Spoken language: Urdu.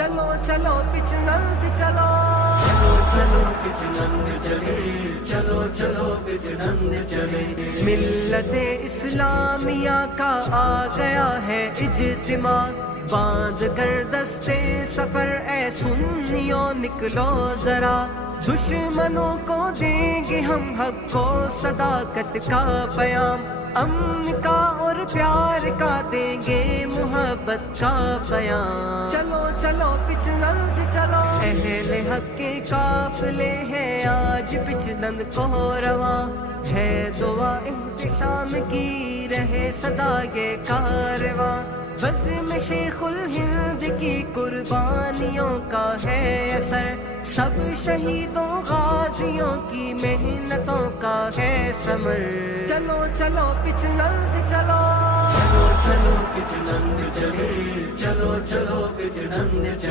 چلو چلو پچ نند چلو، چلو چلو پچ نند چلے، چلو چلو پچ نند چلے۔ ملت اسلامیہ کا آ گیا ہے اجتماع، باندھ کر دستے سفر اے سنیوں نکلو ذرا، دشمنوں کو دیں گے ہم حق و صداقت کا پیام، امن کا اور پیار کا دیں گے محبت کا بیان۔ چلو چلو پچ نند چلو، اہل حق کے قافلے ہیں آج پچ نند کو رواں، ہے دعا احتشام کی رہے صدا یہ کارواں، بزم شیخ الہند کی قربانیوں کا ہے اثر، سب شہیدوں غازیوں کی محنتوں کا ہے ثمر۔ چلو چلو پچ نند چلو، چلو چلو پچ نند چلے، چلو چلو پچ نند چلے۔